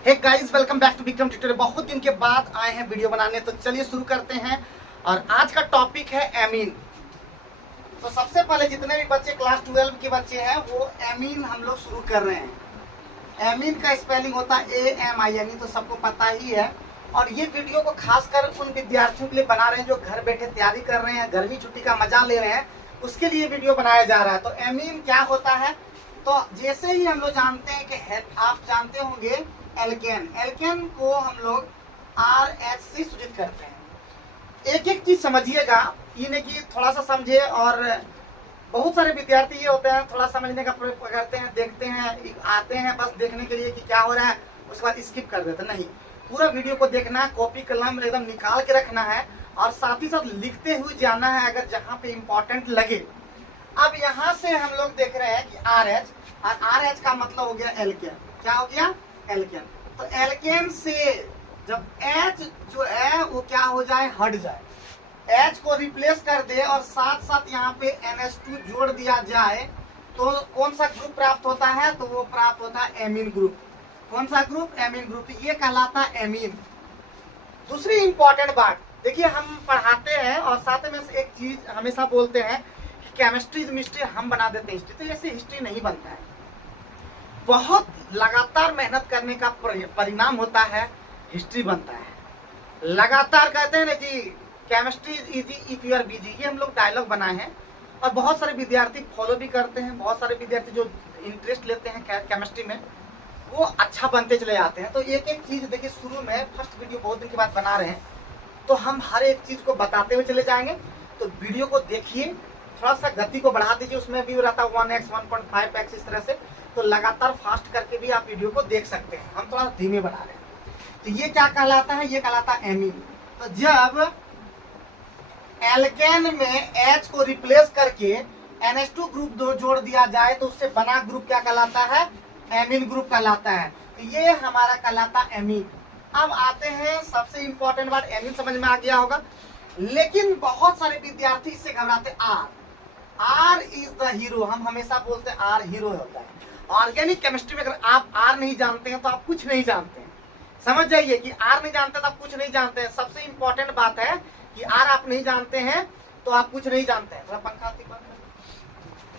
Hey guys, welcome back to Vikram tutorial. बहुत दिन के बाद आए हैं वीडियो बनाने, तो चलिए शुरू करते हैं। और आज का टॉपिक है एमीन। तो सबसे पहले जितने भी बच्चे क्लास 12 के बच्चे हैं वो एमीन हम लोग शुरू कर रहे हैं। एमीन का स्पेलिंग होता है AMIN, तो सबको पता ही है। और ये वीडियो को खासकर उन विद्यार्थियों के लिए बना रहे हैं जो घर बैठे तैयारी कर रहे हैं, गर्मी छुट्टी का मजा ले रहे हैं, उसके लिए वीडियो बनाया जा रहा है। तो एमीन क्या होता है, तो जैसे ही हम लोग जानते हैं कि आप जानते होंगे एल्केन। एल्केन को हम लोग RH से सूचित करते हैं। एक एक चीज समझिएगा, ये नहीं कि थोड़ा सा समझे। और बहुत सारे विद्यार्थी ये होते हैं, थोड़ा समझने का प्रयास करते हैं, देखते हैं, आते हैं बस देखने के लिए कि क्या हो रहा है, उसके बाद स्किप कर देते। नहीं, पूरा वीडियो को देखना है, कॉपी कलम एकदम निकाल के रखना है और साथ ही साथ लिखते हुए जाना है अगर जहाँ पे इम्पोर्टेंट लगे। अब यहाँ से हम लोग देख रहे हैं कि RH, और RH का मतलब हो गया एल्केन। क्या हो गया? एल्केन। तो एल्केन से जब H जो है वो क्या हो जाए, हट जाए, H को रिप्लेस कर दे और साथ साथ यहाँ पे NH2 जोड़ दिया जाए, तो कौन सा ग्रुप प्राप्त होता है? तो वो प्राप्त होता है एमीन ग्रुप। कौन सा ग्रुप? Amine group. ये कहलाता है एमीन। दूसरी इंपॉर्टेंट बात देखिए, हम पढ़ाते हैं और साथ में एक चीज हमेशा बोलते हैं कि केमिस्ट्री मिस्ट्री हम बना देते हैं हिस्ट्री, तो ऐसे हिस्ट्री नहीं बनता है। बहुत लगातार मेहनत करने का परिणाम होता है हिस्ट्री बनता है। लगातार कहते हैं ना कि chemistry is easy if you are busy, ये हम लोग डायलॉग बनाए हैं और बहुत सारे विद्यार्थी फॉलो भी करते हैं। बहुत सारे विद्यार्थी जो इंटरेस्ट लेते हैं केमिस्ट्री में वो अच्छा बनते चले जाते हैं। तो एक एक चीज देखिए, शुरू में फर्स्ट वीडियो बहुत दिन के बाद बना रहे हैं, तो हम हर एक चीज को बताते हुए चले जाएंगे। तो वीडियो को देखिए, थोड़ा सा गति को बढ़ा दीजिए, उसमें भी रहता है 1x 1.5x इस तरह से। तो लगातार फास्ट करके भी आप वीडियो को देख सकते हैं। हम थोड़ा धीमे बना रहे हैं। तो ये क्या कहलाता है? ये कहलाता है एमीन। तो जब एल्केन में H को रिप्लेस करके NH2 ग्रुप जोड़ दिया जाए तो उससे बना ग्रुप क्या कहलाता है? एमीन ग्रुप कहलाता है। तो ये हमारा कहलाता है एमीन। अब आते हैं सबसे इंपॉर्टेंट बात, एमीन समझ में आ गया होगा, लेकिन बहुत सारे विद्यार्थी इससे घबराते। R is the hero. हम हमेशा बोलते हैं R हीरो होता है। ऑर्गेनिक केमिस्ट्री में अगर आप R नहीं जानते हैं तो आप कुछ नहीं जानते हैं। समझ जाइए कि R नहीं जानते तो आप कुछ नहीं जानते हैं। सबसे इंपॉर्टेंट बात है कि R आप नहीं जानते हैं तो आप कुछ नहीं जानते हैं। थोड़ा पंखा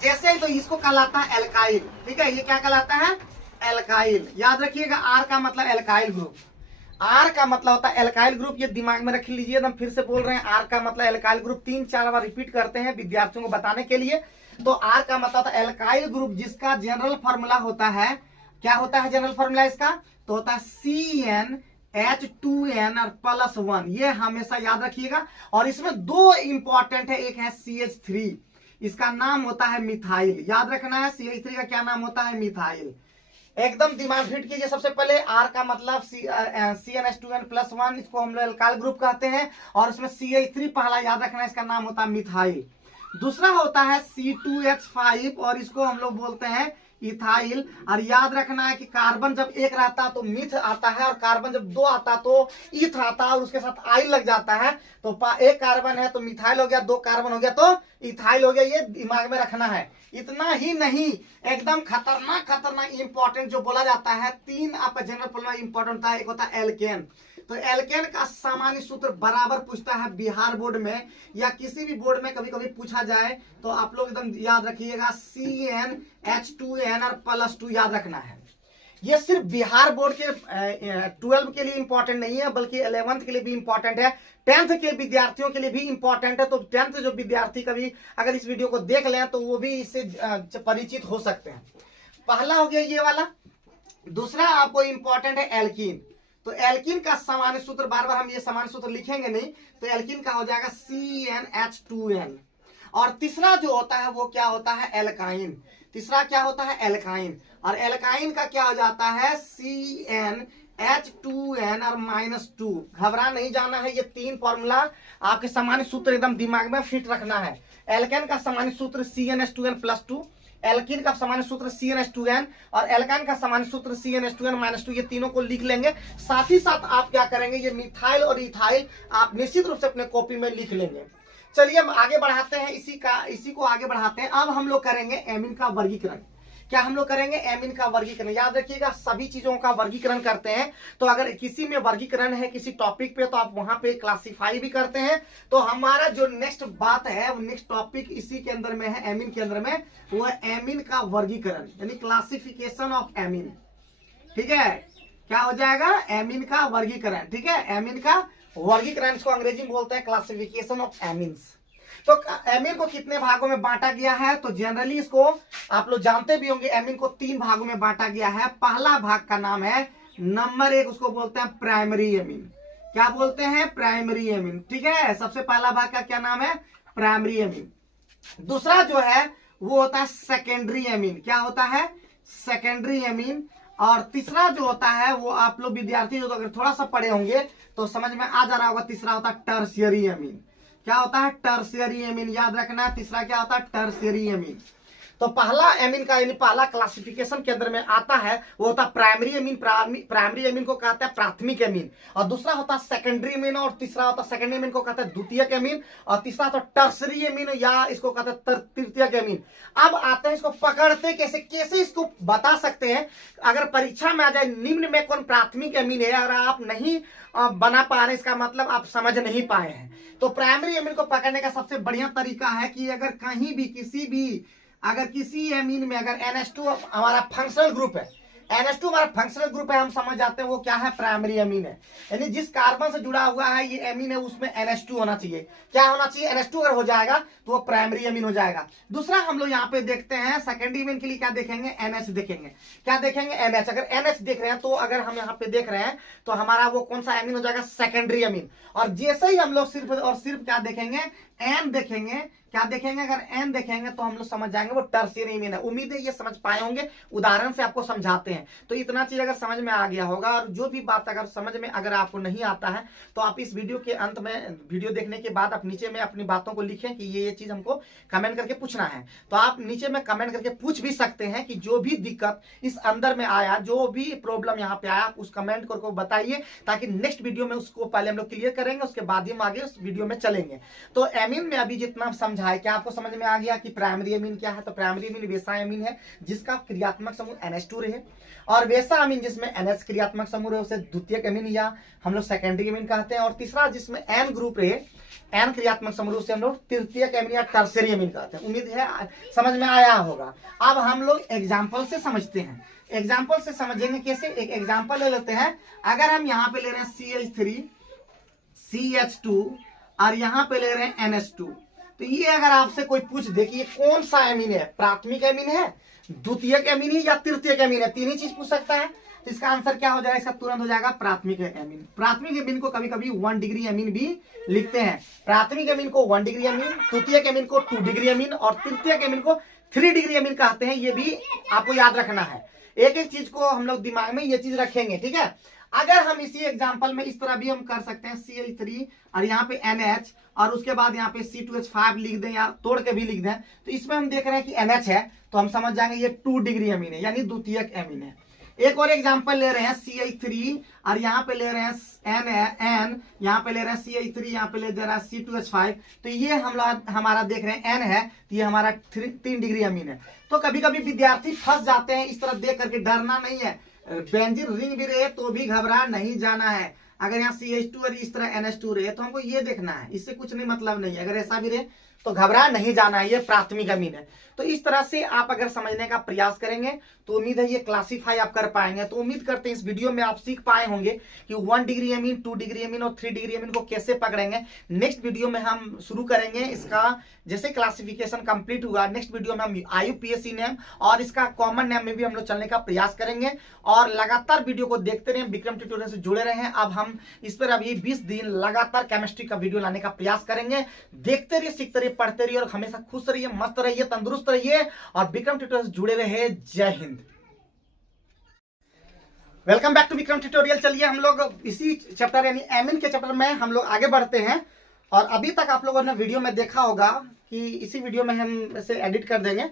जैसे, तो इसको कहलाता है एल्काइल। ठीक है, ये क्या कहलाता है? एल्काइल। याद रखिएगा, R का मतलब एल्काइल ग्रुप। R का मतलब होता है एल्काइल ग्रुप। ये दिमाग में रख लीजिए, हम फिर से बोल रहे हैं, R का मतलब एल्काइल ग्रुप। 3-4 बार रिपीट करते हैं विद्यार्थियों को बताने के लिए। तो R का मतलब होता है एल्काइल ग्रुप, जिसका जनरल फॉर्मूला होता है, क्या होता है जनरल फॉर्मूला इसका? तो होता है CnH2n और +1। ये हमेशा याद रखिएगा। और इसमें दो इंपॉर्टेंट है, एक है CH3, इसका नाम होता है मिथाइल। याद रखना है, CH3 का क्या नाम होता है? मिथाइल। एकदम दिमाग फिट कीजिए। सबसे पहले R का मतलब CnH2n+1, इसको हम लोग एल्काइल ग्रुप कहते हैं। और उसमें CH3 पहला याद रखना है, इसका नाम होता है मिथाइल। दूसरा होता है C2H5 और इसको हम लोग बोलते हैं इथाइल। और याद रखना है कि कार्बन जब एक रहता है तो मिथ आता है, और कार्बन जब दो आता तो इथ आता है, और उसके साथ आइल लग जाता है। तो एक कार्बन है तो मिथाइल हो गया, दो कार्बन हो गया तो इथाइल हो गया। ये दिमाग में रखना है। इतना ही नहीं, एकदम खतरनाक इंपॉर्टेंट जो बोला जाता है, 3 आपका जनरल फॉर्मूला इंपॉर्टेंट होता है। एक होता है एल्केन। तो एल्केन का सामान्य सूत्र बराबर पूछता है बिहार बोर्ड में या किसी भी बोर्ड में कभी कभी पूछा जाए, तो आप लोग एकदम याद रखिएगा, CnH2n और +2 याद रखना है। ये सिर्फ बिहार बोर्ड के 12 के लिए इंपॉर्टेंट नहीं है, बल्कि 11th के लिए भी इंपॉर्टेंट है, 10th के विद्यार्थियों के लिए भी इंपॉर्टेंट है। तो 10th जो विद्यार्थी कभी अगर इस वीडियो को देख लें तो वो भी इससे परिचित हो सकते हैं। पहला हो गया ये वाला। दूसरा आपको इंपॉर्टेंट है एल्कीन। तो एल्कीन का सामान्य सूत्र, बार बार हम ये सामान्य सूत्र लिखेंगे नहीं, तो एल्कीन का हो जाएगा CnH2n। और तीसरा जो होता है वो क्या होता है? एल्काइन। तीसरा क्या होता है? एल्काइन। और एल्काइन का क्या हो जाता है? CnH2n और -2। घबरा नहीं जाना है, ये 3 फॉर्मूला आपके सामान्य सूत्र एकदम दिमाग में फिट रखना है। एल्केन का सामान्य सूत्र CnH2n+2, एल्कीन का सामान्य सूत्र CnH2n और एल्काइन का सामान्य सूत्र CnH2n-2। ये तीनों को लिख लेंगे। साथ ही साथ आप क्या करेंगे, ये मिथाइल और इथाइल आप निश्चित रूप से अपने कॉपी में लिख लेंगे। चलिए हम आगे बढ़ाते हैं, इसी को आगे बढ़ाते हैं। अब हम लोग करेंगे एमीन का वर्गीकरण। क्या हम लोग करेंगे, एमीन का वर्गीकरण। याद रखिएगा सभी चीजों का वर्गीकरण करते हैं। तो अगर किसी में वर्गीकरण है किसी टॉपिक पे तो आप वहां पे क्लासिफाई भी करते हैं। तो हमारा जो नेक्स्ट बात है, नेक्स्ट टॉपिक इसी के अंदर में है, एमीन के अंदर में, वो है एमीन का वर्गीकरण यानी क्लासिफिकेशन ऑफ एमीन। ठीक है, क्या हो जाएगा, एमीन का वर्गीकरण। ठीक है, एमीन का वर्गीकरण, इसको अंग्रेजी में बोलते हैं क्लासिफिकेशन ऑफ एमीन्स। तो एमीन को कितने भागों में बांटा गया है, तो जनरली इसको आप लोग जानते भी होंगे, एमीन को 3 भागों में बांटा गया है। पहला भाग का नाम है नंबर 1, उसको बोलते हैं प्राइमरी एमीन। क्या बोलते हैं, प्राइमरी एमीन। ठीक है, सबसे पहला भाग का क्या नाम है, प्राइमरी एमीन। दूसरा जो है वो होता है सेकेंडरी एमीन। क्या होता है, सेकेंडरी एमीन। और तीसरा जो होता है वो आप लोग विद्यार्थी जो अगर थोड़ा सा पढ़े होंगे तो समझ में आ जा रहा होगा, तीसरा होता है टर्शियरी एमीन। क्या होता है, टर्शियरी एमीन। याद रखना है, तीसरा क्या होता है, टर्शियरी एमीन। तो पहला एमीन का यानी पहला क्लासिफिकेशन के अंदर में आता है वो होता है प्राइमरी एमीन। प्राइमरी एमीन को कहते हैं प्राथमिक एमीन। और दूसरा होता है सेकेंडरी एमीन, और तीसरा होता है सेकेंडरी एमीन को कहते हैं द्वितीयक एमीन, और तीसरा होता है टर्सरी एमीन या इसको कहते हैं तृतीयक एमीन। अब आते हैं इसको पकड़ते कैसे इसको बता सकते हैं। अगर परीक्षा में आ जाए निम्न में कौन प्राथमिक एमीन है, अगर आप नहीं बना पा रहे इसका मतलब आप समझ नहीं पाए हैं। तो प्राइमरी एमीन को पकड़ने का सबसे बढ़िया तरीका है कि अगर कहीं भी अगर किसी एमीन में अगर NH2 हमारा फंक्शनल ग्रुप है, NH2 हमारा फंक्शनल ग्रुप है, हम समझ जाते हैं वो क्या है, प्राइमरी एमीन है। यानी जिस कार्बन से जुड़ा हुआ है ये एमीन है उसमें NH2 होना चाहिए। क्या होना चाहिए, NH2 अगर हो जाएगा तो वो प्राइमरी एमीन हो जाएगा। दूसरा हम लोग यहाँ पे देखते हैं सेकेंडरी एमीन के लिए क्या देखेंगे, NH देखेंगे। क्या देखेंगे, NH। अगर NH देख रहे हैं तो अगर हम यहाँ पे देख रहे हैं तो हमारा वो कौन सा एमीन हो जाएगा, सेकेंडरी एमीन। और जैसे ही हम लोग सिर्फ और सिर्फ क्या देखेंगे, N देखेंगे। क्या देखेंगे, अगर N देखेंगे तो हम लोग समझ जाएंगे वो टर्शियरी एमीन है। उम्मीद है ये समझ पाए होंगे, उदाहरण से आपको समझाते हैं। तो इतना चीज अगर समझ में आ गया होगा, और जो भी बात अगर समझ में अगर आपको नहीं आता है तो आप इस वीडियो के अंत में, वीडियो देखने के बाद आप नीचे में अपनी बातों को लिखें कि ये चीज हमको कमेंट करके पूछना है। तो आप नीचे में कमेंट करके पूछ भी सकते हैं कि जो भी दिक्कत इस अंदर में आया, जो भी प्रॉब्लम यहाँ पे आया, आप उस कमेंट को बताइए, ताकि नेक्स्ट वीडियो में उसको पहले हम लोग क्लियर करेंगे, उसके बाद ही हम आगे उस वीडियो में चलेंगे। तो एमीन में अभी जितना समझा है, क्या आपको समझ में आ गया कि प्राइमरी एमीन क्या है। तो प्राइमरी एमीन वैसा एमीन है जिसका क्रियात्मक समूह NH2 रहे, और वैसा अमीन जिसमें NH क्रियात्मक समूह रहे उसे द्वितीयक एमीन या हम लोग सेकेंडरी एमीन कहते हैं। और तीसरा जिसमें N ग्रुप रहे, N क्रियात्मक समूह उसे हम लोग तृतीयक एमीन या टर्शियरी एमीन कहते हैं। उम्मीद है समझ में आया होगा। अब हम लोग एग्जाम्पल से समझते हैं। एग्जाम्पल से समझेंगे कैसे, एक एग्जाम्पल ले लेते हैं। अगर हम यहाँ पे ले रहे हैं CH3 CH2 और यहाँ पे ले रहे हैं NH2, तो ये अगर आपसे कोई पूछ दे कि ये कौन सा एमीन है, प्राथमिक एमीन है, द्वितीयक एमीन है या तृतीयक एमीन है, तीन ही चीज पूछ सकता है, तो इसका आंसर क्या हो जाएगा, इसका तुरंत हो जाएगा प्राथमिक एमीन। प्राथमिक एमीन को कभी कभी 1 डिग्री एमीन भी लिखते हैं। प्राथमिक एमीन को 1 डिग्री एमीन, द्वितीयक एमीन को 2 डिग्री एमीन और तृतीयक एमीन को 3 डिग्री एमीन कहते हैं। ये भी आपको याद रखना है, एक एक चीज को हम लोग दिमाग में ये चीज रखेंगे। ठीक है, अगर हम इसी एग्जांपल में इस तरह भी हम कर सकते हैं, CH3 और यहाँ पे NH और उसके बाद यहाँ पे C2H5 लिख दें या तोड़ के भी लिख दें, तो इसमें हम देख रहे हैं कि NH है तो हम समझ जाएंगे ये 2 डिग्री एमीन है, यानी द्वितीयक एमीन है। एक और एग्जांपल ले रहे हैं CH3 और यहाँ पे ले रहे हैं N, यहाँ पे ले रहे हैं CH3, यहाँ पे ले रहा है C2H5, तो ये हम लोग हमारा देख रहे हैं N है, तो ये हमारा 3 डिग्री एमीन है। तो कभी कभी विद्यार्थी फंस जाते हैं, इस तरह देख करके डरना नहीं है, बेंजीन रिंग भी रहे तो भी घबरा नहीं जाना है। अगर यहाँ CH2 और इस तरह NH2 रहे तो हमको ये देखना है, इससे कुछ नहीं मतलब नहीं है। अगर ऐसा भी रहे तो घबरा नहीं जाना है, ये प्राथमिक एमीन है। तो इस तरह से आप अगर समझने का प्रयास करेंगे तो उम्मीद है ये क्लासीफाई आप कर पाएंगे। तो उम्मीद करते हैं इस वीडियो में आप सीख पाए होंगे कि 1 डिग्री एमीन, 2 डिग्री एमीन और 3 डिग्री एमीन को कैसे पकड़ेंगे। नेक्स्ट वीडियो में हम शुरू करेंगे इसका, जैसे क्लासिफिकेशन कंप्लीट हुआ, नेक्स्ट वीडियो में हम IUPAC नेम और इसका कॉमन नेम में भी हम लोग चलने का प्रयास करेंगे। और लगातार वीडियो को देखते रहें, विक्रम ट्यूटोरियल से जुड़े रहें। अब हम इस पर अभी 20 दिन लगातार केमिस्ट्री का वीडियो लाने का प्रयास करेंगे। देखते रहिए, सीखते रहिए, पढ़ते रहिए और हमेशा खुश रहिए, मस्त रहिए, तंदुरुस्त रहिए और विक्रम ट्यूटोरियल से जुड़े रहे। जय हिंद। Welcome back to Vikram tutorial. चलिए हम लोग इसी चैप्टर यानी एमीन के चैप्टर में हम लोग आगे बढ़ते हैं। और अभी तक आप लोगों ने वीडियो में देखा होगा कि इसी वीडियो में हम इसे एडिट कर देंगे।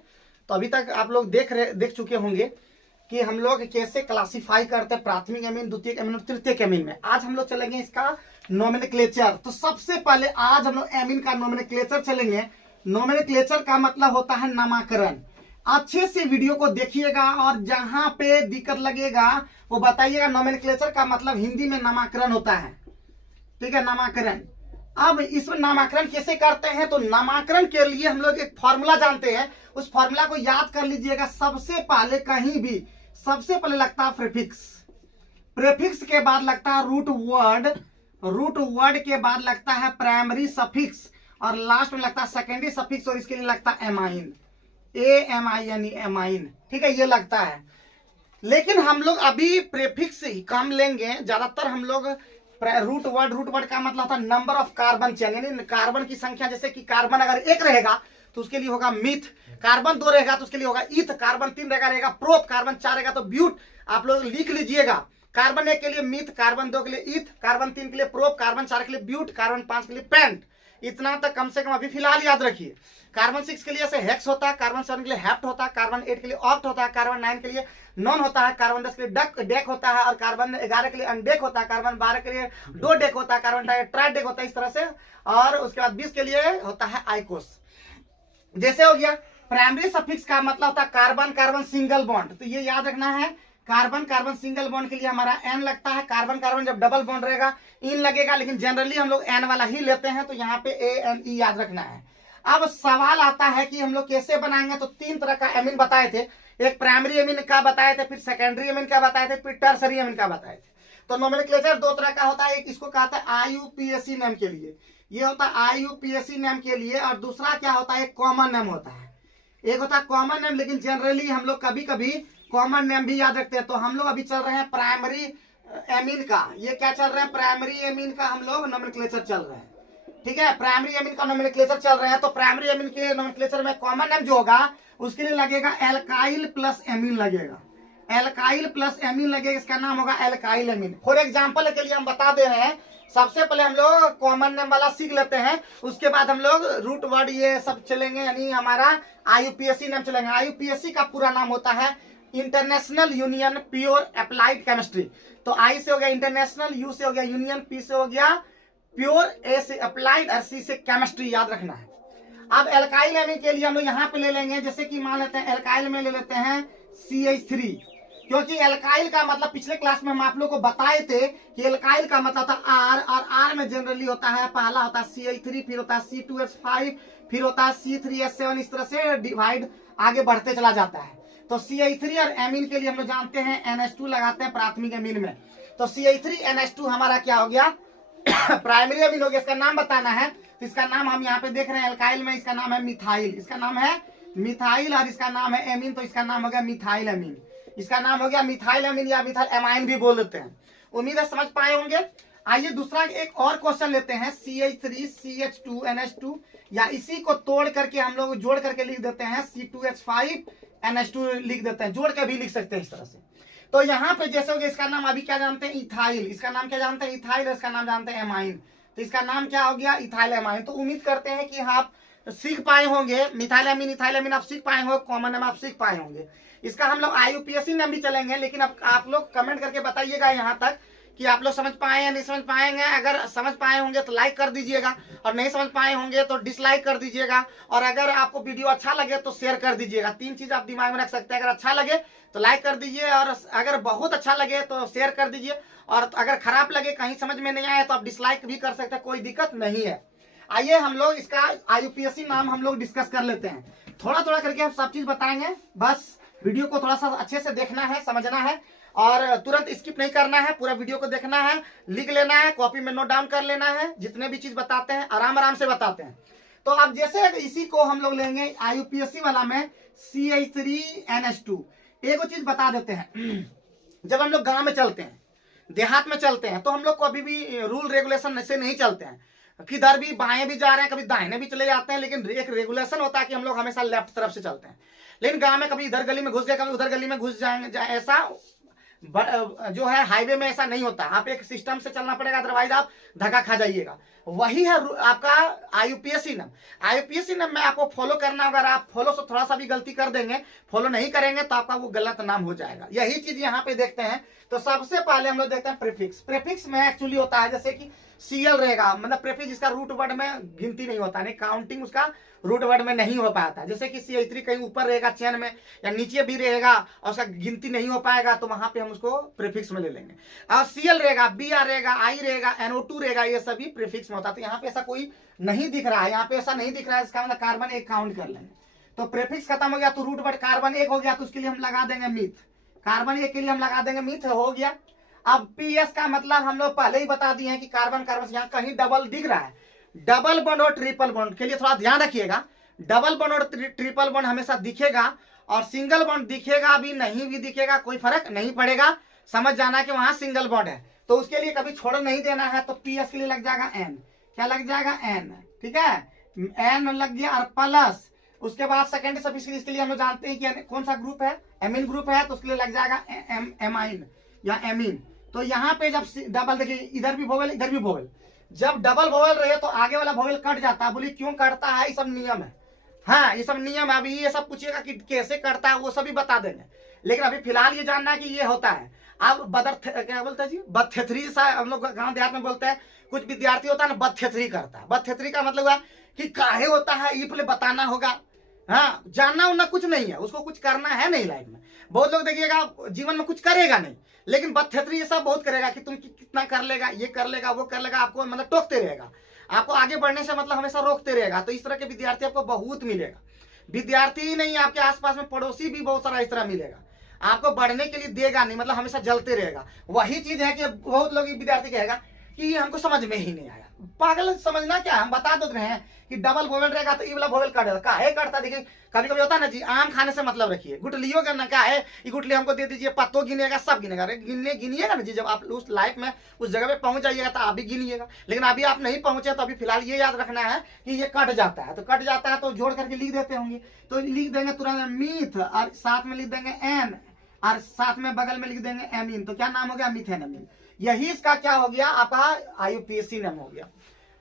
तो अभी तक आप लोग देख चुके होंगे कि हम लोग कैसे क्लासिफाई करते हैं प्राथमिक एमीन, द्वितीयक एमीन और तृतीयक एमीन में। आज हम लोग चलेंगे इसका नोमेनक्लेचर। तो सबसे पहले आज हम लोग एमीन का नोमेनक्लेचर चलेंगे। नोमेनक्लेचर का मतलब होता है नामकरण। अच्छे से वीडियो को देखिएगा और जहां पे दिक्कत लगेगा वो बताइएगा। नोमेनक्लेचर का मतलब हिंदी में नामकरण होता है, ठीक है, नामकरण। अब इसमें नामकरण कैसे करते हैं, तो नामकरण के लिए हम लोग एक फॉर्मूला जानते हैं, उस फॉर्मूला को याद कर लीजिएगा। सबसे पहले कहीं भी सबसे पहले लगता है प्रीफिक्स, प्रीफिक्स के बाद लगता है रूट वर्ड, रूट वर्ड के बाद लगता है प्राइमरी सफिक्स और लास्ट में लगता है सेकेंडरी सफिक्स और इसके लिए लगता है एमाइन, AMINE, एमाइन, ठीक है, ये लगता है। लेकिन हम लोग अभी प्रीफिक्स ही कम लेंगे, ज्यादातर हम लोग रूट वर्ड का मतलब होता है नंबर ऑफ कार्बन चेन, यानी कार्बन की संख्या। जैसे कि कार्बन अगर 1 रहेगा तो उसके लिए होगा मिथ, कार्बन 2 रहेगा तो उसके लिए होगा ईथ, कार्बन 3 रहेगा प्रोप, कार्बन 4 रहेगा तो ब्यूट। आप लोग लिख लीजिएगा, कार्बन 1 के लिए मिथ, कार्बन 2 के लिए ईथ, कार्बन 3 के लिए प्रोप, कार्बन 4 के लिए ब्यूट, कार्बन 5 के लिए पेंट। इतना तक कम से कम अभी फिलहाल याद रखिए। कार्बन 6 के लिए ऐसे हेक्स होता है, कार्बन 7 के लिए हेप्ट होता है, कार्बन 8 के लिए ऑक्ट होता है, कार्बन 9 के लिए नॉन होता है, कार्बन 10 के लिए डेक होता है और कार्बन 11 के लिए अनडेक होता है, कार्बन 12 के लिए दो डेक होता है, कार्बन ट्राइडेक होता है, इस तरह से। और उसके बाद 20 के लिए होता है आइकोस। जैसे हो गया प्राइमरी सफिक्स का मतलब होता है कार्बन कार्बन सिंगल बॉन्ड, तो ये याद रखना है। कार्बन कार्बन सिंगल बॉन्ड के लिए हमारा एन लगता है, कार्बन कार्बन जब डबल बॉन्ड रहेगा इन लगेगा, लेकिन जनरली हम लोग एन वाला ही लेते हैं, तो यहाँ पे ANE याद रखना है। अब सवाल आता है कि हम लोग कैसे बनाएंगे, तो 3 तरह का एमीन बताए थे, एक प्राइमरी एमीन का बताए थे, फिर सेकेंडरी एमीन का बताए थे, फिर टर्सरी एमीन का बताए थे। तो नोमेनक्लेचर 2 तरह का होता है, एक इसको कहता है IUPAC नेम के लिए, ये होता है IUPAC नेम के लिए, और दूसरा क्या होता है कॉमन नेम होता है। एक होता है कॉमन नेम, लेकिन जनरली हम लोग कभी कभी कॉमन नेम भी याद रखते हैं। तो हम लोग अभी चल रहे हैं प्राइमरी एमीन का, ये क्या चल रहे हैं प्राइमरी एमीन का हम लोग नोमेनक्लेचर चल रहे हैं, ठीक है, प्राइमरी एमीन का नोमेनक्लेचर चल रहे हैं। तो प्राइमरी एमीन के नोमेनक्लेचर में कॉमन नेम जो होगा उसके लिए लगेगा एल्काइल प्लस एमीन लगेगा, एल्काइल प्लस एमीन लगेगा, इसका नाम होगा एल्काइल एमीन। फॉर एग्जांपल के लिए हम बता दे रहे हैं, सबसे पहले हम लोग कॉमन नेम वाला सीख लेते हैं, उसके बाद हम लोग रूट वर्ड ये सब चलेंगे, यानी हमारा IUPAC नेम चलेंगे। IUPAC का पूरा नाम होता है international union pure applied chemistry. तो I से हो गया इंटरनेशनल, U से हो गया यूनियन, P से हो गया प्योर, A से अप्लाइड और C से केमिस्ट्री, याद रखना है। अब एल्काइल एमीन के लिए हम लोग यहाँ पे ले लेंगे, जैसे कि मान लेते हैं एल्काइल में ले लेते हैं CH3, क्योंकि एल्काइल का मतलब पिछले क्लास में हम आप लोग को बताए थे कि एल्काइल का मतलब था R, और R में जनरली होता है, पहला होता है CH3, फिर होता है C2H5, फिर होता है C3H7, इस तरह से डिवाइड आगे बढ़ते चला जाता है। तो CH3 और एमीन के लिए हम लोग जानते हैं NH2 लगाते हैं प्राथमिक एमीन में। तो CH3NH2 हमारा क्या हो गया प्राइमरी एमीन हो गया। इसका नाम बताना है, तो इसका नाम हम यहाँ पे देख रहे हैं एल्काइल में, इसका नाम है मिथाइल, इसका नाम है मिथाइल, और इसका नाम है एमीन, तो इसका नाम हो गया मिथाइल एमीन, इसका नाम हो गया मिथाइल एमीन या मिथाइल एमाइन भी बोल देते हैं। उम्मीद है समझ पाए होंगे। आइए दूसरा एक और क्वेश्चन लेते हैं, CH3CH2NH2, या इसी को तोड़ करके हम लोग जोड़ करके लिख देते हैं C2H5NH2 लिख देते हैं, जोड़ के भी लिख सकते हैं इस तरह से। तो यहाँ पे जैसे हो गया, इसका नाम अभी क्या जानते हैं इथाइल, इसका नाम क्या जानते हैं इथाइल, और इसका नाम जानते हैं एमाइन, तो इसका नाम क्या हो गया इथाइल एमाइन। तो उम्मीद करते हैं कि आप सीख पाए होंगे मिथाइल एमीन इथाइल एमीन आप सीख पाए होंगे, कॉमन नेम आप सीख पाए होंगे। इसका हम लोग IUPAC नेम भी चलेंगे, लेकिन अब आप लोग कमेंट करके बताइएगा यहाँ तक कि आप लोग समझ पाए या नहीं समझ पाएंगे। अगर समझ पाए होंगे तो लाइक कर दीजिएगा, और नहीं समझ पाए होंगे तो डिसलाइक कर दीजिएगा, और अगर आपको वीडियो अच्छा लगे तो शेयर कर दीजिएगा। 3 चीज आप दिमाग में रख सकते हैं, अगर अच्छा लगे तो लाइक कर दीजिए, और अगर बहुत अच्छा लगे तो शेयर कर दीजिए, और अगर खराब लगे कहीं समझ में नहीं आए तो आप डिसलाइक भी कर सकते हैं, कोई दिक्कत नहीं है। आइए हम लोग इसका IUPAC नाम हम लोग डिस्कस कर लेते हैं, थोड़ा थोड़ा करके हम सब चीज बताएंगे, बस वीडियो को थोड़ा सा अच्छे से देखना है, समझना है, और तुरंत स्किप नहीं करना है, पूरा वीडियो को देखना है, लिख लेना है, कॉपी में नोट डाउन कर लेना है, जितने भी चीज बताते हैं आराम आराम से बताते हैं। तो अब जैसे इसी को हम लोग लेंगे IUPAC वाला में CH3NH2, एक चीज बता देते हैं, जब हम लोग गांव में चलते हैं, देहात में चलते हैं, तो हम लोग को अभी भी रूल रेगुलेशन से नहीं चलते हैं, किधर भी बाएं भी जा रहे हैं, कभी दाहिने भी चले जाते हैं, लेकिन एक रेगुलेशन होता है कि हम लोग हमेशा लेफ्ट तरफ से चलते हैं। लेकिन गांव में कभी इधर गली में घुस गए, कभी उधर गली में घुस जाएंगे, ऐसा जो है हाईवे में ऐसा नहीं होता, आप एक सिस्टम से चलना पड़ेगा, अदरवाइज आप धक्का खा जाइएगा। वही है आपका IUPAC नाम। IUPAC नाम में आपको फॉलो करना, अगर आप फॉलो से थोड़ा सा भी गलती कर देंगे, फॉलो नहीं करेंगे तो आपका वो गलत नाम हो जाएगा। यही चीज यहाँ पे देखते हैं। तो सबसे पहले हम लोग देखते हैं प्रीफिक्स। प्रीफिक्स में एक्चुअली होता है जैसे कि CL रहेगा, मतलब प्रीफिक्स इसका रूट वर्ड में गिनती नहीं होता, नहीं काउंटिंग उसका रूट वर्ड में नहीं हो पाता। जैसे कि CH3 कहीं ऊपर रहेगा चेन में या नीचे भी रहेगा और उसका गिनती नहीं हो पाएगा तो वहां पे हम उसको प्रीफिक्स में ले लेंगे। और Cl रहेगा, Br रहेगा, I रहेगा, NO2 रहेगा, ये सभी प्रीफिक्स में होता है। तो यहाँ पे ऐसा कोई नहीं दिख रहा है, यहाँ पे ऐसा नहीं दिख रहा है, इसका मतलब कार्बन 1 काउंट कर लेंगे। तो प्रीफिक्स खत्म हो गया तो रूट वर्ड कार्बन 1 हो गया, तो उसके लिए हम लगा देंगे मिथ। कार्बन 1 के लिए हम लगा देंगे मिथ, हो गया। अब PS का मतलब हम लोग पहले ही बता दिए हैं कि कार्बन कार्बन यहाँ कहीं डबल दिख रहा है। डबल बॉन्ड और ट्रिपल बॉन्ड के लिए थोड़ा ध्यान रखिएगा, डबल बॉन्ड और ट्रिपल बॉन्ड हमेशा दिखेगा और सिंगल बॉन्ड दिखेगा भी नहीं भी दिखेगा, कोई फर्क नहीं पड़ेगा। समझ जाना कि वहां सिंगल बॉन्ड है, तो उसके लिए कभी छोड़ नहीं देना है। तो PS के लिए लग जाएगा N, क्या लग जाएगा N, ठीक है, N लग गया और प्लस उसके बाद सेकेंड सफिक्स के लिए हम लोग जानते हैं कि कौन सा ग्रुप है, एमीन ग्रुप है, तो उसके लिए लग जाएगा एमाइन या एमीन। तो यहाँ पे जब डबल, देखिए इधर भी वोवेल इधर भी वोवेल, जब डबल वोवेल रहे तो आगे वाला वोवेल कट जाता है। बोलिए क्यों कटता है, ये सब नियम है। हाँ ये सब नियम है, अभी ये सब पूछिएगा कि कैसे कटता है वो सभी बता देंगे, लेकिन अभी फिलहाल ये जानना है कि ये होता है। अब क्या बोलते हैं जी, बथेथरी सा हम लोग गाँव देहात में बोलते हैं। कुछ विद्यार्थी होता है ना बथेथरी करता है। बथेथरी का मतलब है कि काहे होता है ये पहले बताना होगा। हाँ जानना उन्ना कुछ नहीं है, उसको कुछ करना है नहीं लाइफ में। बहुत लोग देखिएगा जीवन में कुछ करेगा नहीं, लेकिन बदफितरी ये सब बहुत करेगा कि तुम कितना कर लेगा, ये कर लेगा, वो कर लेगा, आपको मतलब टोकते रहेगा, आपको आगे बढ़ने से मतलब हमेशा रोकते रहेगा। तो इस तरह के विद्यार्थी आपको बहुत मिलेगा। विद्यार्थी ही नहीं, आपके आसपास में पड़ोसी भी बहुत सारा इस तरह मिलेगा, आपको बढ़ने के लिए देगा नहीं, मतलब हमेशा जलते रहेगा। वही चीज है कि बहुत लोग विद्यार्थी कहेगा कि हमको समझ में ही नहीं आया। पागल समझना क्या, हम बता दो रहे हैं कि डबल वोवेल रहेगा तो ये वाला वोवेल कटेगा, काहे कटता। देखिए कभी कभी होता है ना जी, आम खाने से मतलब रखिए, गुटलियों का ना क्या है, ये गुटली हमको दे दीजिए, पत्तों गिनेगा, सब गिनेगा। अरे गिनिएगा ना जी, जब आप उस लाइफ में उस जगह पे पहुंच जाइएगा तो आप भी गिनिएगा। लेकिन अभी आप नहीं पहुंचे तो अभी फिलहाल ये याद रखना है कि ये कट जाता है। तो कट जाता है तो जोड़ करके लिख देते होंगे, तो लिख देंगे तुरंत मीथ और साथ में लिख देंगे एन और साथ में बगल में लिख देंगे एमीन। तो क्या नाम हो गया, मीथेनमीन। यही इसका क्या हो गया, आपका IUPAC नाम हो गया।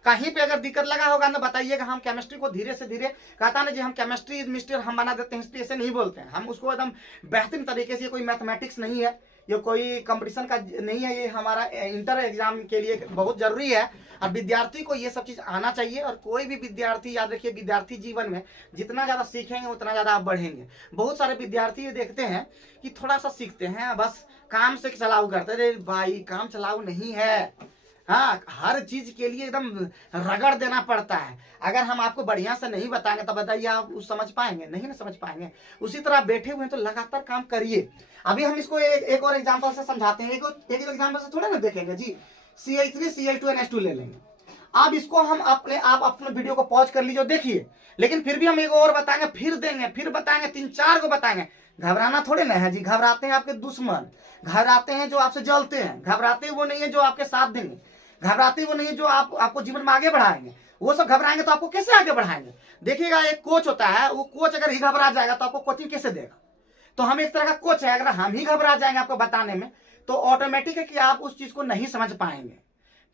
कहीं पे अगर दिक्कत लगा होगा ना बताइएगा, हम केमिस्ट्री को धीरे से धीरे कहता ना जी, हम केमिस्ट्री मिस्टर हम बना देते हैं, हिस्ट्री ऐसे नहीं बोलते हैं हम उसको एकदम बेहतरीन तरीके से। कोई मैथमेटिक्स नहीं है, ये कोई कंपटीशन का नहीं है, ये हमारा इंटर एग्जाम के लिए बहुत जरूरी है। और विद्यार्थी को ये सब चीज आना चाहिए। और कोई भी विद्यार्थी याद रखिए, विद्यार्थी जीवन में जितना ज्यादा सीखेंगे उतना ज्यादा आप बढ़ेंगे। बहुत सारे विद्यार्थी ये देखते हैं कि थोड़ा सा सीखते हैं, बस काम से चलाऊ करते हैं। अरे भाई काम चलाऊ नहीं है, हाँ हर चीज के लिए एकदम रगड़ देना पड़ता है। अगर हम आपको बढ़िया से नहीं बताएंगे तो बताइए आप समझ पाएंगे, नहीं ना समझ पाएंगे। उसी तरह बैठे हुए हैं तो लगातार काम करिए। अभी हम इसको एक और एग्जांपल से समझाते हैं। एक एग्जांपल से थोड़ा ना देखेंगे जी, CH3 Cl2 NH2 ले लेंगे। अब इसको हम अपने वीडियो को पॉज कर लीजिए, देखिए। लेकिन फिर भी हम एक और बताएंगे, फिर देंगे, फिर बताएंगे, 3-4 को बताएंगे। घबराना थोड़े ना है जी, घबराते हैं आपके दुश्मन, घबराते हैं जो आपसे जलते हैं, घबराते वो नहीं है जो आपके साथ देंगे, घबराते वो नहीं है जो आपको जीवन में आगे बढ़ाएंगे। वो सब घबराएंगे तो आपको कैसे आगे बढ़ाएंगे। देखिएगा एक कोच होता है, वो कोच अगर ही घबरा जाएगा तो आपको कोचिंग कैसे देगा। तो हम एक तरह का कोच है, अगर हम ही घबरा जाएंगे आपको बताने में तो ऑटोमेटिक है कि आप उस चीज को नहीं समझ पाएंगे।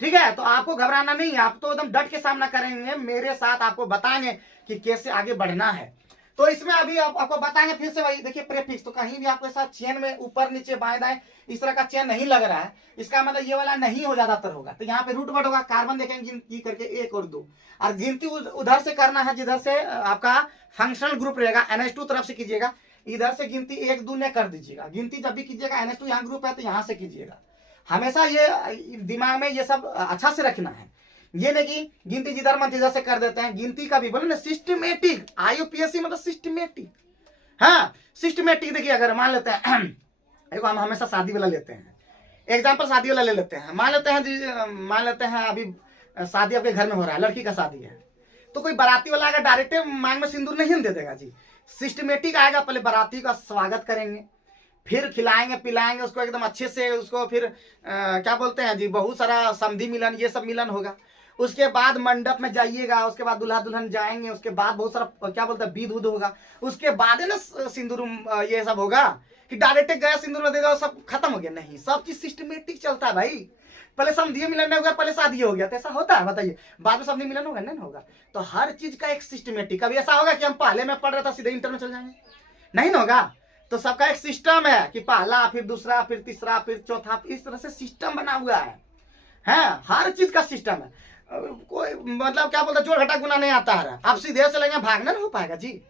ठीक है, तो आपको घबराना नहीं है, आप तो एकदम डट के सामना करेंगे, मेरे साथ आपको बताएंगे कि कैसे आगे बढ़ना है। तो इसमें अभी आपको बताएंगे फिर से वही देखिए प्रेफिक्स। तो कहीं भी आपके साथ चेन में ऊपर नीचे बाएं दाएं इस तरह का चेन नहीं लग रहा है, इसका मतलब ये वाला नहीं हो ज्यादातर होगा। तो यहाँ पे रूट वर्ड होगा, कार्बन देखेंगे गिनती करके 1 और 2, और गिनती उधर से करना है जिधर से आपका फंक्शनल ग्रुप रहेगा। NH2 तरफ से कीजिएगा, इधर से गिनती 1-2 ने कर दीजिएगा। गिनती जब भी कीजिएगा NH2 यहाँ ग्रुप है तो यहाँ से कीजिएगा। हमेशा ये दिमाग में ये सब अच्छा से रखना है। ये नहीं कि गिनती जिधर मन तिधर से कर देते हैं। गिनती का भी बोले ना सिस्टमेटिक, IUPAC मतलब सिस्टमेटिक। हाँ सिस्टमेटिक। देखिए अगर मान लेते हैं देखो, हम हमेशा शादी वाला लेते हैं एग्जाम्पल, शादी वाला ले लेते हैं। मान लेते हैं अभी शादी आपके घर में हो रहा है, लड़की का शादी है, तो कोई बाराती वाला आएगा डायरेक्ट मांग में सिंदूर नहीं दे देगा जी। सिस्टमेटिक आएगा, पहले बाराती का स्वागत करेंगे, फिर खिलाएंगे पिलाएंगे उसको एकदम अच्छे से, उसको फिर क्या बोलते हैं जी, बहुत सारा समधी मिलन ये सब मिलन होगा। उसके बाद मंडप में जाइएगा, उसके बाद दूल्हा दुल्हन जाएंगे, उसके बाद बहुत सारा क्या बोलते हैं विध उध होगा, उसके बाद है ना सिंदूर ये सब होगा कि डायरेक्ट गया सिंदूर दे दो सब खत्म हो गया। नहीं, सब चीज सिस्टमेटिक चलता है भाई। पहले समधी मिलन नहीं होगा, पहले शादी हो गया, तो ऐसा होता है बताइए, बाद में समधी मिलन होगा नहीं होगा। तो हर चीज का एक सिस्टमेटिक। कभी ऐसा होगा कि हम पहले में पढ़ रहे था सीधे इंटर में चल जाएंगे, नहीं ना होगा। तो सबका एक सिस्टम है कि पहला फिर दूसरा फिर तीसरा फिर चौथा, इस तरह से सिस्टम बना हुआ है। हर चीज का सिस्टम है। कोई मतलब क्या बोलते जोड़ घटा गुना नहीं आता है, आप सीधे चलेंगे भागना नहीं हो पाएगा जी।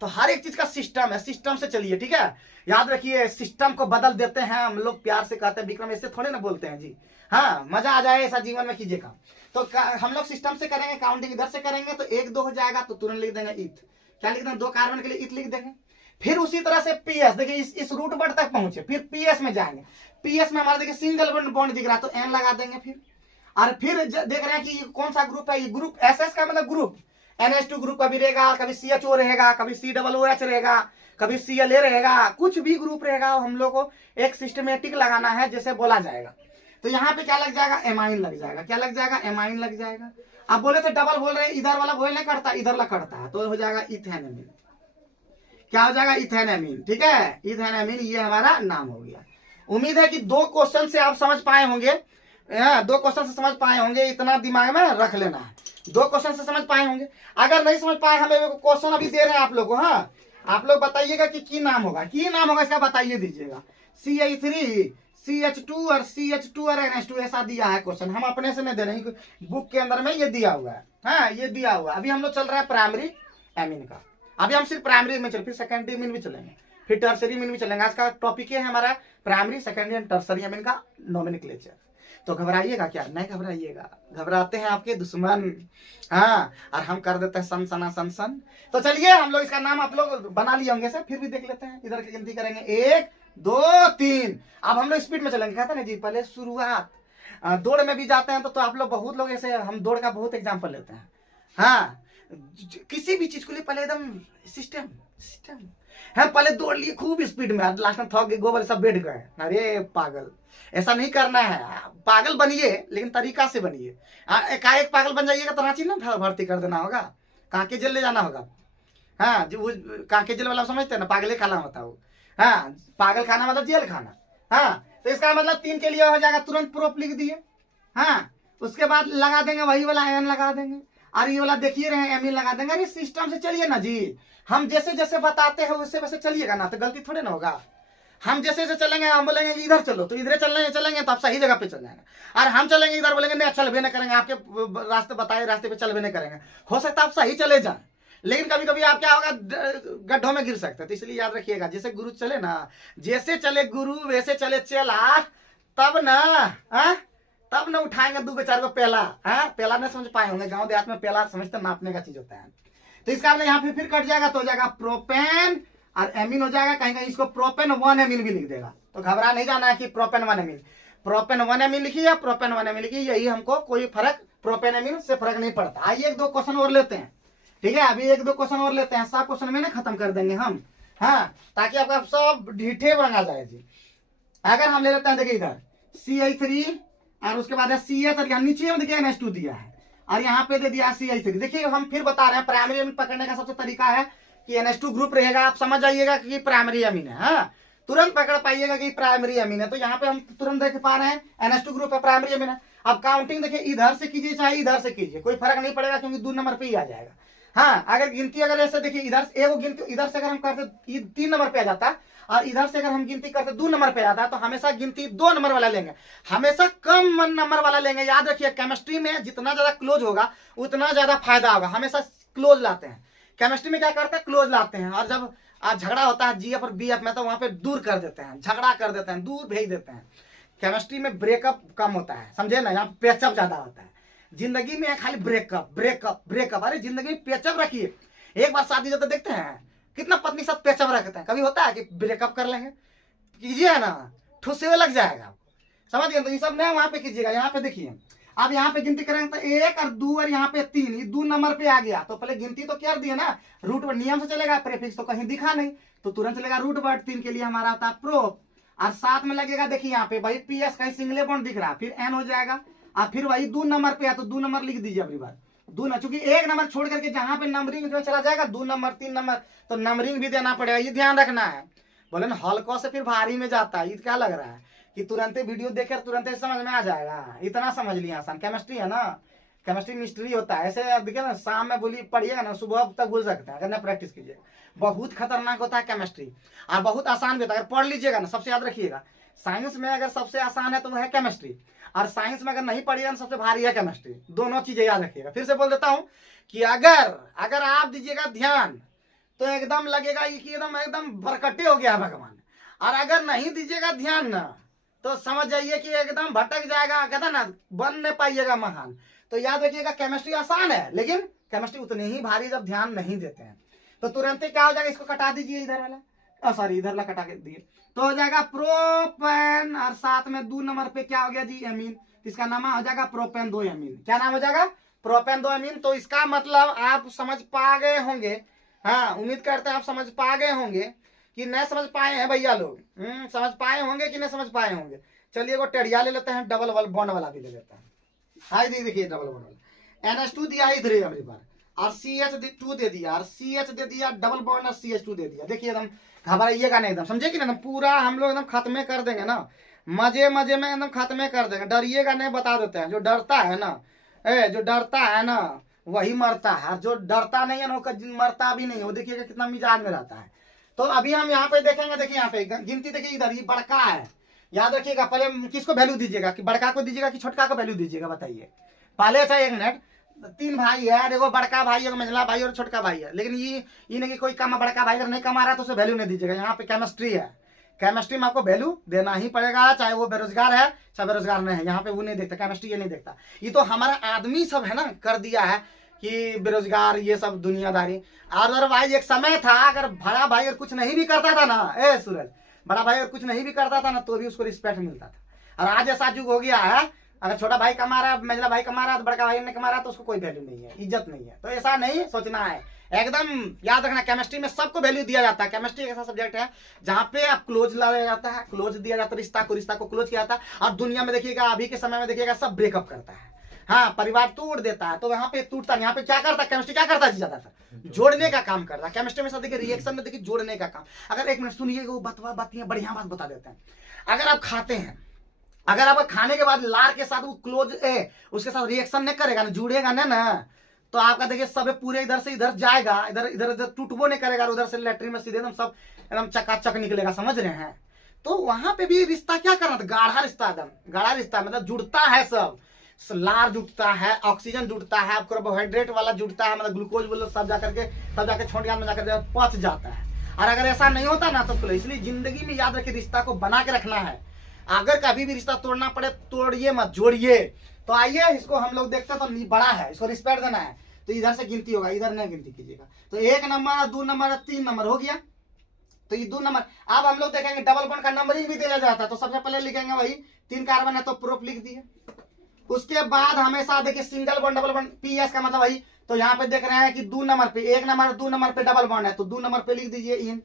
तो हर एक चीज का सिस्टम है, सिस्टम से चलिए, ठीक है। याद रखिए सिस्टम को बदल देते हैं हम लोग, प्यार से कहते हैं विक्रम, ऐसे थोड़े ना बोलते हैं जी। हाँ, मजा आ जाए ऐसा जीवन में कीजिए काम। तो हम लोग सिस्टम से करेंगे, काउंटिंग इधर से करेंगे तो 1 2 हो जाएगा, तो तुरंत लिख देंगे ईथ। क्या लिख देंगे, 2 कार्बन के लिए ईथ लिख देंगे। फिर उसी तरह से पीएस, देखिए इस रूट वर्ड तक पहुंचे, फिर पीएस में जाएंगे। पीएस में हमारा देखिए सिंगल बॉन्ड दिख रहा है तो एन लगा देंगे फिर। और फिर देख रहे हैं कि ये कौन सा ग्रुप है, ये ग्रुप एसएस का मतलब ग्रुप NH2 ग्रुप कभी रहेगा, कभी CHO रहेगा, कभी COOH रहेगा, कभी CLA रहेगा, कुछ भी ग्रुप रहेगा हम लोग को एक सिस्टमेटिक लगाना है जैसे बोला जाएगा। तो यहाँ पे क्या लग जाएगा, एमाइन लग जाएगा। क्या लग जाएगा, एमाइन लग जाएगा। अब बोले थे डबल बोल रहे हैं, इधर वाला बोल नहीं करता, इधर ला करता है, तो हो जाएगा इथेनमीन। क्या हो जाएगा, इथेनमीन, ठीक है, इथेनमीन, ये हमारा नाम हो गया। उम्मीद है कि 2 क्वेश्चन से आप समझ पाए होंगे, 2 क्वेश्चन से समझ पाए होंगे, इतना दिमाग में रख लेना है। 2 क्वेश्चन से समझ पाए होंगे। अगर नहीं समझ पाए, हमें क्वेश्चन अभी दे रहे हैं आप लोग को। हाँ, आप लोग बताइएगा कि की नाम होगा, की नाम होगा इसका बताइए दीजिएगा। CH3 CH2 और CH2 और NH2 ऐसा दिया है क्वेश्चन, हम अपने से नहीं दे रहे हैं, बुक के अंदर में ये दिया हुआ है। हाँ, ये दिया हुआ है। अभी हम लोग चल रहा है प्राइमरी एमीन का, अभी हम सिर्फ प्राइमरी में चल, फिर सेकेंडरी एमीन भी चलेंगे, फिर टर्सरी एमीन भी चलेंगे। आज का टॉपिक है हमारा primary, secondary and tertiary amine का नोमेनक्लेचर। तो घबराइएगा क्या, नहीं घबराइएगा, घबराते हैं आपके दुश्मन। हाँ, और हम कर देते हैं सन सना सन सन। तो चलिए हम लोग इसका नाम आप लोग बना लिए होंगे सर, फिर भी देख लेते हैं। इधर की गिनती करेंगे 1 2 3। अब हम लोग स्पीड में चलेंगे, कहते हैं ना जी, पहले शुरुआत। दौड़ में भी जाते हैं तो आप लोग बहुत लोग ऐसे, हम दौड़ का बहुत एग्जाम्पल लेते हैं। हाँ, किसी भी चीज को लिए पहले एकदम सिस्टम सिस्टम है, पहले दौड़ लिए खूब स्पीड में, लास्ट में थक गए, गोबर सब बैठ गए। अरे पागल, ऐसा नहीं करना है। पागल बनिए लेकिन तरीका से बनिए। एकाएक पागल बन जाइएगा तो रांची ना भर्ती कर देना होगा, कांके जेल ले जाना होगा। हाँ, जो वो कांके जेल वाला समझते हैं ना, पागले खाना होता है वो। हाँ, पागल खाना मतलब जेल खाना। हाँ, तो इसका मतलब 3 के लिए हो जाएगा, तुरंत प्रूफ लिख दिए। हाँ, उसके बाद लगा देंगे वही वाला एन लगा देंगे, और ये वाला देखिए रहे एम लगा देंगे। अरे सिस्टम से चलिए ना जी, हम जैसे जैसे बताते हैं वैसे वैसे चलिएगा ना, तो गलती थोड़े ना होगा। हम जैसे जैसे चलेंगे, हम बोलेंगे इधर चलो तो इधर चलेंगे तो आप सही जगह पे चल जाएंगे। और हम चलेंगे इधर, बोलेंगे नहीं चल भी नहीं करेंगे, आपके रास्ते बताए रास्ते पे चल भी नहीं करेंगे। हो सकता है आप सही चले जाए, लेकिन कभी कभी आप क्या होगा, गड्ढों में गिर सकते हैं। तो इसलिए याद रखिएगा, जैसे गुरु चले ना, जैसे चले गुरु वैसे चले चला, तब ना तब ना उठाएंगे 2 4 को पेला। पेला नहीं समझ पाए होंगे, गांव देहात में पेला समझते नापने का चीज होता है। तो इसका मतलब यहाँ पे फिर कट जाएगा तो हो जाएगा प्रोपेन और एमीन हो जाएगा। कहीं कहीं इसको प्रोपेन 1 एमीन भी लिख देगा, तो घबरा नहीं जाना है कि प्रोपेन 1 एमीन। प्रोपेन 1 एमीन लिखिए या प्रोपेन 1 एमीन लिखिए, यही हमको कोई फर्क, प्रोपेन एमीन से फर्क नहीं पड़ता। आइए 1 2 क्वेश्चन और लेते हैं, ठीक है। अभी 1 2 क्वेश्चन और लेते हैं, 7 क्वेश्चन में ना खत्म कर देंगे हम। हाँ, ताकि आपका सब ढीठे बना जाए जी। अगर हम ले लेते हैं, देखिए इधर CH3 और उसके बाद CH, और यहाँ नीचे में देखिए NH2 दिया है, और यहाँ पे दे दिया CH3। देखिए हम फिर बता रहे हैं, प्राइमरी एमीन पकड़ने का सबसे तरीका है कि NH2 ग्रुप रहेगा, आप समझ जाइएगा कि प्राइमरी एमीन है। हाँ, तुरंत पकड़ पाइएगा कि प्राइमरी एमीन है। तो यहाँ पे हम तुरंत देख पा रहे हैं NH2 ग्रुप है, प्राइमरी एमीन है। अब काउंटिंग देखिए, इधर से कीजिए चाहे इधर से कीजिए, कोई फर्क नहीं पड़ेगा, क्योंकि 2 नंबर पे ही आ जाएगा। हाँ, अगर गिनती अगर ऐसे देखिए, इधर एगो गिनती इधर से अगर हम करते 3 नंबर पे आ जाता, और इधर से अगर हम गिनती करते 2 नंबर पे आता, तो हमेशा गिनती 2 नंबर वाला लेंगे, हमेशा कम नंबर वाला लेंगे। याद रखिए, केमिस्ट्री में जितना ज्यादा क्लोज होगा उतना ज्यादा फायदा होगा, हमेशा क्लोज लाते हैं। केमिस्ट्री में क्या करते हैं, क्लोज लाते हैं। और जब झगड़ा होता है GF और BF में, तो वहां पे दूर कर देते हैं, झगड़ा कर देते हैं, दूर भेज देते हैं। केमिस्ट्री में ब्रेकअप कम होता है, समझे ना, यहाँ पेचअप ज्यादा होता है। जिंदगी में खाली ब्रेकअप ब्रेकअप ब्रेकअप। अरे जिंदगी में पेचअप रखिए। एक बार शादी होता देखते हैं कितना पत्नी सब पेचअप रखते हैं, कभी होता है कि ब्रेकअप कर लेंगे, कीजिए ना, ठुसे लग जाएगा, समझ गए। तो ये सब नहीं वहां पे कीजिएगा। यहाँ पे देखिए, अब यहाँ पे गिनती करेंगे तो 1 और 2 और यहाँ पे 3, ये 2 नंबर पे आ गया, तो पहले गिनती तो कर दिए ना, रूट वर्ड नियम से चलेगा, प्रेफिक्स तो कहीं दिखा नहीं, तो तुरंत चलेगा रूट वर्ड। 3 के लिए हमारा होता है प्रो, और 7 में लगेगा, देखिए यहाँ पे भाई PS कहीं सिंगले बॉन्ड दिख रहा है, फिर N हो जाएगा, और फिर वही 2 नंबर पे है, तो 2 नंबर लिख दीजिए अगली बार। 2 न, चूंकि 1 नंबर छोड़ करके जहां पे नंबरिंग जो चला जाएगा 2 नंबर 3 नंबर, तो नंबरिंग भी देना पड़ेगा, ये ध्यान रखना है। बोले ना हल्को से फिर भारी में जाता है, ये क्या लग रहा है कि तुरंत वीडियो देखकर तुरंत समझ में आ जाएगा, इतना समझ लिया आसान। केमिस्ट्री है ना, केमिस्ट्री मिस्ट्री होता है। ऐसे देखिए ना, शाम में बोली पढ़िएगा ना, सुबह तक भूल सकते हैं अगर ना प्रैक्टिस कीजिए। बहुत खतरनाक होता है केमिस्ट्री, और बहुत आसान भी होता है। अगर पढ़ लीजिएगा ना, सबसे याद रखिएगा, साइंस में अगर सबसे आसान है तो वो है केमिस्ट्री, और साइंस में अगर नहीं पढ़िएगा तो सबसे भारी है केमिस्ट्री। दोनों चीजें याद रखिएगा। फिर से बोल देता हूं कि अगर आप दीजिएगा ध्यान तो एकदम लगेगा कि एकदम एकदम बरकट्टे हो गया भगवान, और अगर नहीं दीजिएगा ध्यान ना तो समझ जाइए कि एकदम भटक जाएगा, कहता ना बन नहीं पाइएगा महान। तो याद रखिएगा केमिस्ट्री आसान है, लेकिन केमिस्ट्री उतनी ही भारी जब ध्यान नहीं देते हैं। तो तुरंत ही क्या हो जाएगा, इसको कटा दीजिए इधर वाला, सॉरी इधर वाला कटा के दिए तो हो जाएगा प्रोपेन, और साथ में 2 नंबर पे क्या हो गया जी, एमीन। इसका नाम हो जाएगा प्रोपेन 2 एमीन। क्या नाम हो जाएगा, प्रोपेन 2 एमीन। तो इसका मतलब आप समझ पा गए होंगे, हाँ उम्मीद करते हैं आप समझ पा गए होंगे कि नहीं समझ पाए हैं भैया लोग, समझ पाए होंगे कि नहीं समझ पाए होंगे। चलिए वो टेढ़िया ले लेते हैं, डबल बॉन्ड वाला भी ले लेते हैं। हाई देखिए डबल बॉन्ड वाला NH2 दिया है इधर अगली बार, और CH2 दे दिया, और CH दे दिया डबल बॉन्ड, और CH2 दे दिया। देखिए एकदम घबराइएगा नहीं, एकदम समझे कि ना, पूरा हम लोग एकदम खत्मे कर देंगे ना, मजे मजे में एकदम खत्मे कर देंगे। डरिएगा नहीं, बता देते हैं। जो डरता है ना, जो डरता है ना वही मरता है, जो डरता नहीं है ना मरता भी नहीं है। वो देखिएगा कितना मिजाज में रहता है। तो अभी हम यहाँ पे देखेंगे, देखिए यहाँ पे गिनती देखिए, इधर ये बड़का है। याद रखिएगा पहले किसको वैल्यू दीजिएगा, कि बड़का को दीजिएगा कि छोटका को वैल्यू दीजिएगा, बताइए पहले। अच्छा 1 मिनट, 3 भाई है, देखो बड़का भाई है, मंझला भाई और छोटका भाई है, लेकिन ये नहीं कि कोई कम बड़का भाई अगर नहीं कमा रहा है तो उसे वैल्यू नहीं दीजिएगा। यहाँ पे केमिस्ट्री है, केमिस्ट्री में आपको वैल्यू देना ही पड़ेगा, चाहे वो बेरोजगार है चाहे बेरोजगार नहीं है। यहाँ पे वो नहीं देखता, केमिस्ट्री ये नहीं देखता। ये तो हमारा आदमी सब है ना कर दिया है कि बेरोजगार ये सब दुनियादारी। अदरवाइज एक समय था, अगर बड़ा भाई अगर कुछ नहीं भी करता था ना, सूरज बड़ा भाई अगर कुछ नहीं भी करता था ना तो भी उसको रिस्पेक्ट मिलता था। और आज ऐसा युग हो गया है, अगर छोटा भाई कमा रहा है, मंझला भाई कमा रहा है, तो बड़का भाई नहीं कमा रहा तो उसको कोई वैल्यू नहीं है, इज्जत नहीं है। तो ऐसा नहीं सोचना है, एकदम याद रखना। केमिस्ट्री में सबको वैल्यू दिया जाता है। केमिस्ट्री एक ऐसा सब्जेक्ट है जहाँ पे आप क्लोज लाया जाता है, क्लोज दिया जाता है, रिश्ता को क्लोज किया जाता है। और दुनिया में देखिएगा, अभी के समय में देखिएगा सब ब्रेकअप करता है, हाँ परिवार तोड़ देता है। तो यहाँ पे टूटता, यहाँ पे क्या करता है केमिस्ट्री, क्या करता है ज्यादातर जोड़ने का काम करता है। केमिस्ट्री में सब देखिए रिएक्शन में देखिए जोड़ने का काम। अगर 1 मिनट सुनिए, वो बातियां बढ़िया बात बता देते हैं। अगर आप खाते हैं, अगर आप खाने के बाद लार के साथ वो क्लोज उसके साथ रिएक्शन नहीं करेगा ना, जुड़ेगा ना, तो आपका देखिए सब पूरे इधर से इधर जाएगा, इधर इधर इधर टूटबो नहीं करेगा, उधर से लैट्रिन में सीधे एकदम सब एकदम चकाचक निकलेगा, समझ रहे हैं। तो वहां पे भी रिश्ता क्या करना था, गाढ़ा रिश्ता, एकदम गाढ़ा रिश्ता, मतलब जुड़ता है सब, लार जुटता है, ऑक्सीजन जुटता है, कार्बोहाइड्रेट वाला जुटता है, मतलब ग्लूकोज बोलो सब जाकर छोटे में जाकर पच जाता है। और अगर ऐसा नहीं होता ना तो इसलिए जिंदगी में याद रखिए रिश्ता को बना के रखना है। अगर कभी भी रिश्ता तोड़ना पड़े तोड़िए मत, जोड़िए। तो आइए इसको हम लोग देखते हैं। तो बड़ा है, इसको रिस्पेक्ट देना है, तो इधर से गिनती होगा, इधर नहीं गिनती कीजिएगा। तो 1 नंबर 2 नंबर 3 नंबर हो गया। तो ये 2 नंबर। अब हम लोग देखेंगे डबल बॉन्ड का नंबरिंग भी दिया जाता है। तो सबसे पहले लिखेंगे वही 3 कार्बन है तो प्रोप लिख दिए। उसके बाद हमेशा देखिए single bond double bond, PS का मतलब वही। तो यहाँ पे देख रहे हैं कि 2 नंबर पे 1 नंबर 2 नंबर पे डबल बॉन्ड है, तो 2 नंबर पे लिख दीजिए इन,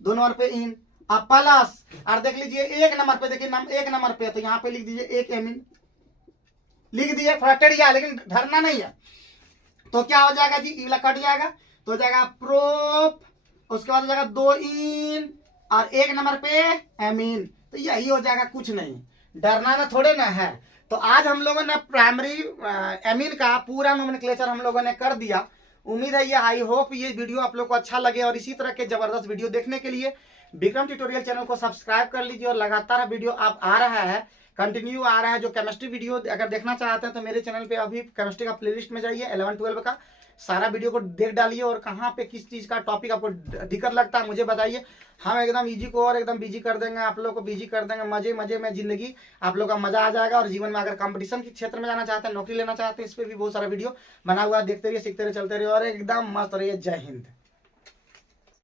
2 नंबर पे इन, अब प्लस। और देख लीजिए 1 नंबर पे, देखिए 1 नंबर पे, तो यहाँ पे लिख दीजिए 1 एमीन, लिख दिए। थोड़ा टेढ़ गया लेकिन धरना नहीं है। तो क्या हो जाएगा जी, इवला कट जाएगा, तो हो जाएगा प्रोप। उसके बाद हो जाएगा 2 इन और 1 नंबर पे एमीन। तो यही हो जाएगा, कुछ नहीं, डरना ना थोड़े ना है। तो आज हम लोगों ने प्राइमरी एमीन का पूरा नोमेनक्लेचर हम लोगों ने कर दिया। उम्मीद है ये, आई होप ये वीडियो आप लोग को अच्छा लगे। और इसी तरह के जबरदस्त वीडियो देखने के लिए विक्रम ट्यूटोरियल चैनल को सब्सक्राइब कर लीजिए। और लगातार वीडियो आप आ रहा है, कंटिन्यू आ रहा है। जो केमिस्ट्री वीडियो अगर देखना चाहते हैं तो मेरे चैनल पे अभी केमिस्ट्री का प्लेलिस्ट में जाइए, 11-12 का सारा वीडियो को देख डालिए। और कहाँ पे किस चीज़ का टॉपिक आपको दिक्कत लगता है मुझे बताइए, हम एकदम इजी को और एकदम बिजी कर देंगे, आप लोग को बिजी कर देंगे। मजे मजे में जिंदगी आप लोग का मजा आ जाएगा। और जीवन में अगर कंपटीशन के क्षेत्र में जाना चाहते हैं, नौकरी लेना चाहते हैं, इस पर भी बहुत सारा वीडियो बना हुआ है, देखते रहिए, सीखते रहिए, चलते रहिए और एकदम मस्त रहिए। जय हिंद।